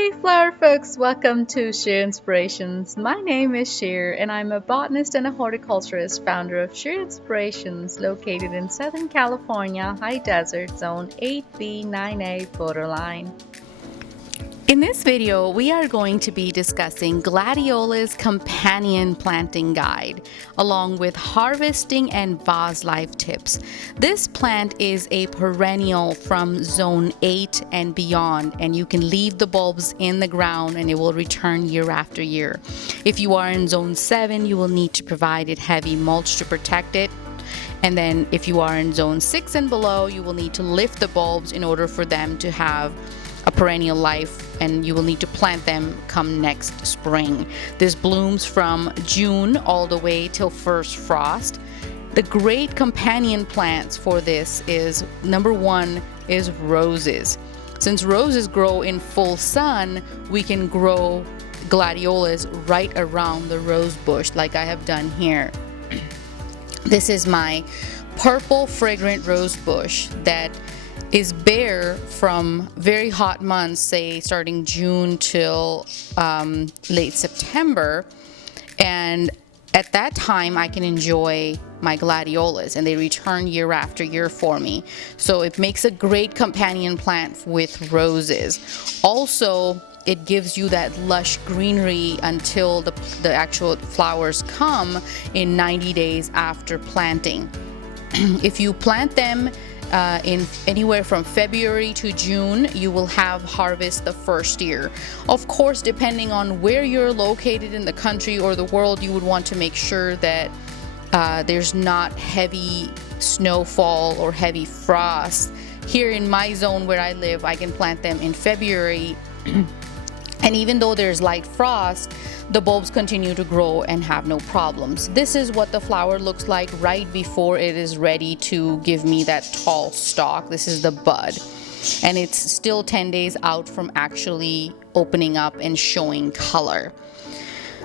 Hey flower folks, welcome to Sheer Inspirations. My name is Sheer and I'm a botanist and a horticulturist, founder of Sheer Inspirations, located in Southern California, High Desert Zone 8B 9A borderline. In this video, we are going to be discussing Gladiolus Companion Planting Guide, along with harvesting and vase life tips. This plant is a perennial from zone 8 and beyond, and you can leave the bulbs in the ground and it will return year after year. If you are in zone 7, you will need to provide it heavy mulch to protect it. And then if you are in zone 6 and below, you will need to lift the bulbs in order for them to have a perennial life, and you will need to plant them come next spring. This blooms from June all the way till first frost. The great companion plants for this is, number one is roses. Since roses grow in full sun, we can grow gladiolus right around the rose bush like I have done here. This is my purple fragrant rose bush that is bare from very hot months, say starting June till late September. And at that time, I can enjoy my gladiolus and they return year after year for me. So it makes a great companion plant with roses. Also, it gives you that lush greenery until the actual flowers come in 90 days after planting. If you plant them in anywhere from February to June, you will have harvest the first year. Of course, depending on where you're located in the country or the world, you would want to make sure that there's not heavy snowfall or heavy frost. Here in my zone where I live, I can plant them in February. And even though there's light frost, the bulbs continue to grow and have no problems. This is what the flower looks like right before it is ready to give me that tall stalk. This is the bud. And it's still 10 days out from actually opening up and showing color.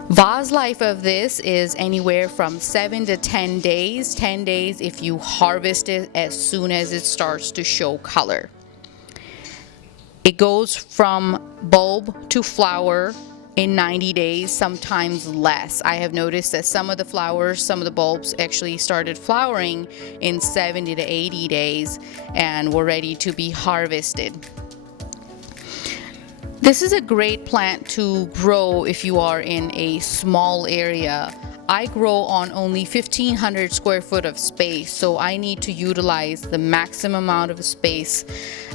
Vase life of this is anywhere from 7 to 10 days. 10 days if you harvest it as soon as it starts to show color. It goes from bulb to flower in 90 days, sometimes less. I have noticed that some of the flowers, some of the bulbs actually started flowering in 70 to 80 days and were ready to be harvested. This is a great plant to grow if you are in a small area. I grow on only 1,500 square foot of space, so I need to utilize the maximum amount of space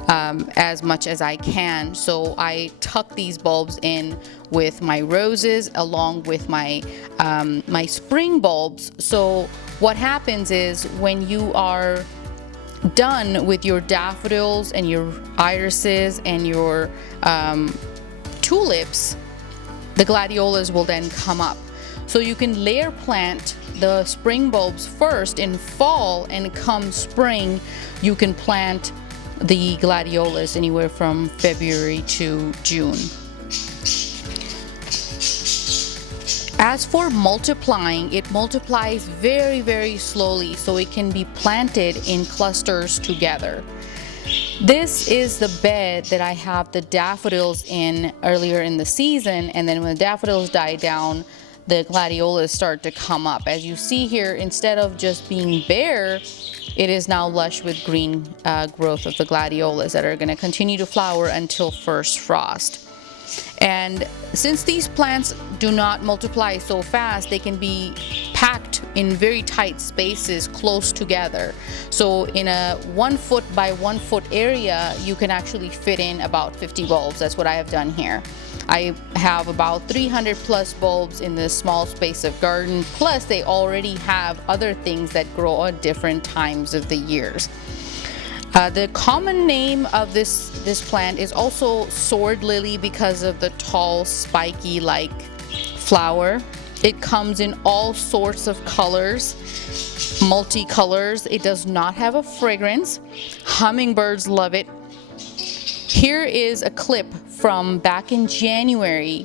as much as I can. So I tuck these bulbs in with my roses along with my my spring bulbs. So what happens is when you are done with your daffodils and your irises and your tulips, the gladiolus will then come up. So you can layer plant the spring bulbs first in fall, and come spring you can plant the gladiolus anywhere from February to June. As for multiplying, it multiplies very, very slowly, so it can be planted in clusters together. This is the bed that I have the daffodils in earlier in the season, and then when the daffodils die down, the gladiolus start to come up. As you see here, instead of just being bare, it is now lush with green growth of the gladiolus that are going to continue to flower until first frost. And since these plants do not multiply so fast, they can be packed in very tight spaces close together. So in a 1 foot by 1 foot area, you can actually fit in about 50 bulbs. That's what I have done here. I have about 300 plus bulbs in this small space of garden, plus they already have other things that grow at different times of the years. The common name of this plant is also sword lily because of the tall, spiky like flower. It comes in all sorts of colors, multicolors. It does not have a fragrance. Hummingbirds love it. Here is a clip from back in January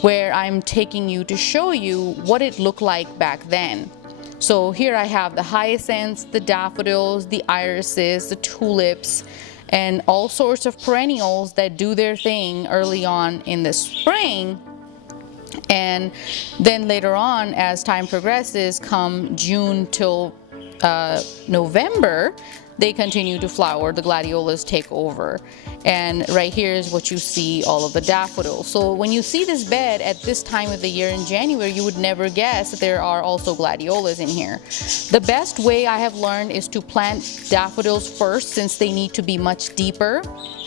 where I'm taking you to show you what it looked like back then. So here I have the hyacinths, the daffodils, the irises, the tulips, and all sorts of perennials that do their thing early on in the spring. And then later on, as time progresses, come June till November, they continue to flower. The gladiolus take over. And right here is what you see, all of the daffodils. So when you see this bed at this time of the year in January, you would never guess that there are also gladiolus in here. The best way I have learned is to plant daffodils first, since they need to be much deeper,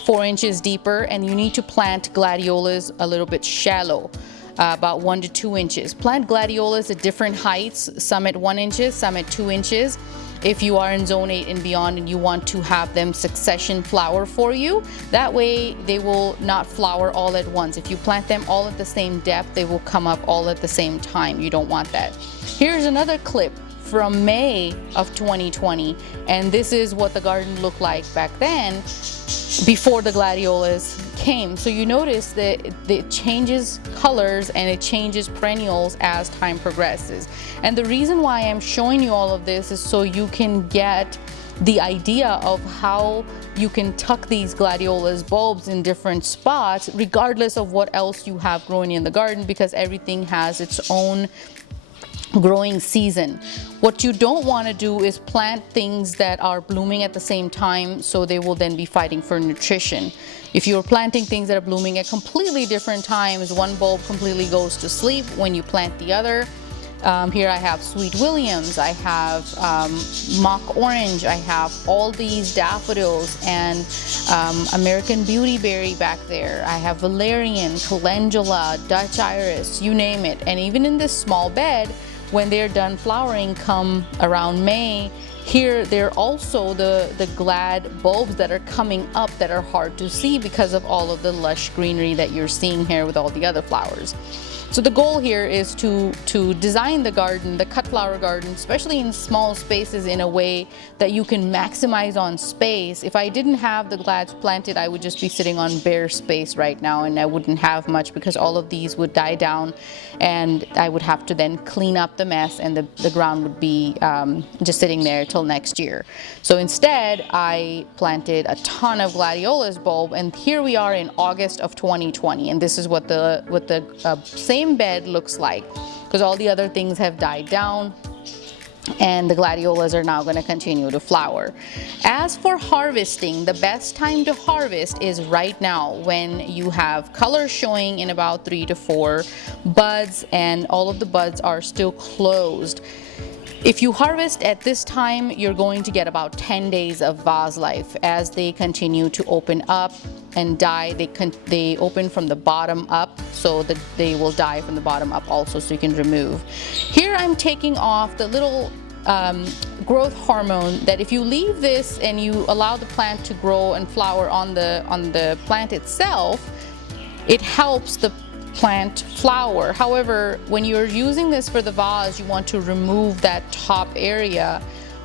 4 inches deeper, and you need to plant gladiolus a little bit shallow. About 1 to 2 inches. Plant gladiolus at different heights, some at 1 inch, some at 2 inches. If you are in zone 8 and beyond and you want to have them succession flower for you, that way they will not flower all at once. If you plant them all at the same depth, they will come up all at the same time. You don't want that. Here's another clip from May of 2020, and this is what the garden looked like back then before the gladiolus came. So you notice that it changes colors and it changes perennials as time progresses. And the reason why I'm showing you all of this is so you can get the idea of how you can tuck these gladiolus bulbs in different spots regardless of what else you have growing in the garden, because everything has its own growing season. What you don't want to do is plant things that are blooming at the same time, so they will then be fighting for nutrition. If you're planting things that are blooming at completely different times, one bulb completely goes to sleep when you plant the other. Here I have Sweet Williams, I have Mock Orange, I have all these daffodils and American Beautyberry back there. I have Valerian, Calendula, Dutch Iris, you name it. And even in this small bed, when they're done flowering come around May, here they're also the glad bulbs that are coming up that are hard to see because of all of the lush greenery that you're seeing here with all the other flowers. So the goal here is to design the garden, the cut flower garden, especially in small spaces, in a way that you can maximize on space. If I didn't have the glads planted, I would just be sitting on bare space right now, and I wouldn't have much because all of these would die down and I would have to then clean up the mess, and the ground would be just sitting there till next year. So instead, I planted a ton of gladiolus bulb, and here we are in August of 2020, and this is what the same bed looks like, because all the other things have died down and the gladiolus are now going to continue to flower. As for harvesting, the best time to harvest is right now, when you have color showing in about 3 to 4 buds and all of the buds are still closed. If you harvest at this time, you're going to get about 10 days of vase life. As they continue to open up and die, they open from the bottom up, so that they will die from the bottom up also, so you can remove. Here I'm taking off the little growth hormone that if you leave this and you allow the plant to grow and flower on the plant itself, it helps the plant flower. However, when you're using this for the vase, you want to remove that top area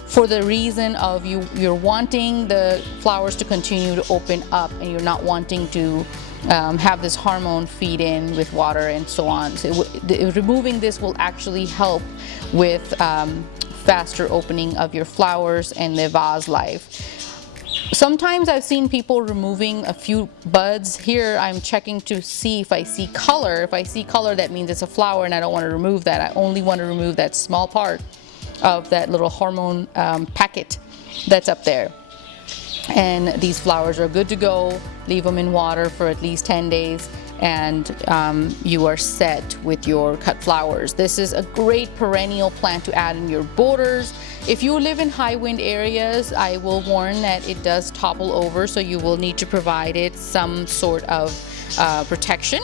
for the reason of you're wanting the flowers to continue to open up, and you're not wanting to have this hormone feed in with water and so on. So removing this will actually help with faster opening of your flowers and the vase life. Sometimes I've seen people removing a few buds. Here I'm checking to see if I see color. If I see color, that means it's a flower, and I don't want to remove that. I only want to remove that small part of that little hormone packet that's up there. And these flowers are good to go. Leave them in water for at least 10 days and you are set with your cut flowers. This is a great perennial plant to add in your borders. If you live in high wind areas, I will warn that it does topple over, so you will need to provide it some sort of protection.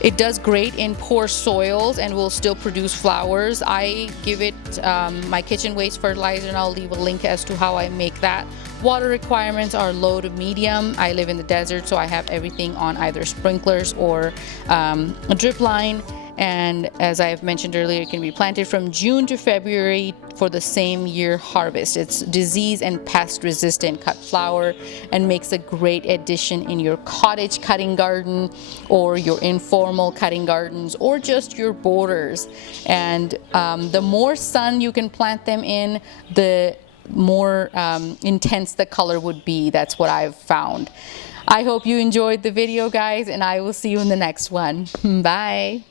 It does great in poor soils and will still produce flowers. I give it my kitchen waste fertilizer, and I'll leave a link as to how I make that. Water requirements are low to medium. I live in the desert, so I have everything on either sprinklers or a drip line. And as I have mentioned earlier, it can be planted from June to February for the same year harvest. It's disease and pest resistant cut flower and makes a great addition in your cottage cutting garden or your informal cutting gardens or just your borders. And the more sun you can plant them in, the more intense the color would be. That's what I've found. I hope you enjoyed the video, guys, and I will see you in the next one. Bye.